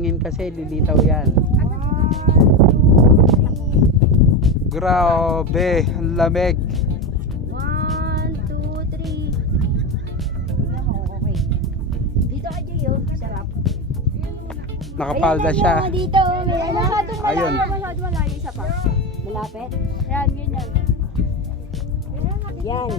hangin kasi, lilitaw yan. Grabe, ang lamig. 1, 2, 3. Tingnan mo, okay. Dito ka, Gio. Sarap. Nakapalda siya. Dito. Masyadong Ayun. Masyadong malayo isa pa. Malapit? Yan, ganyan. Yan.